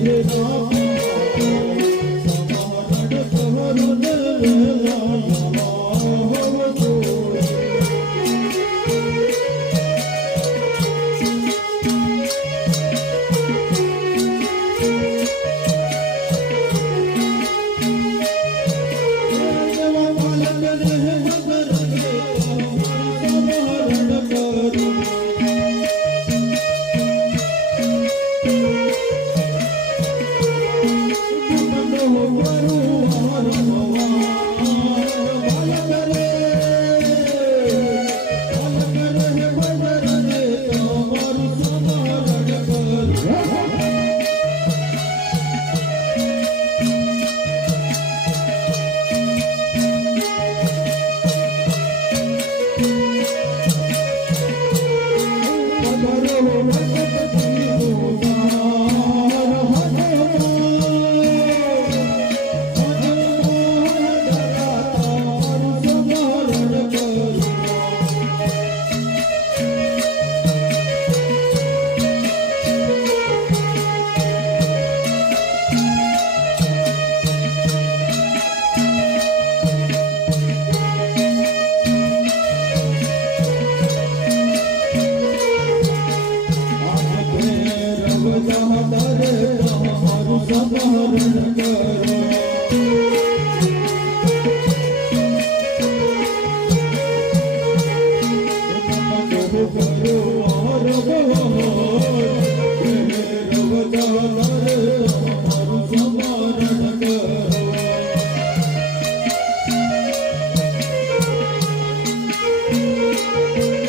Let it all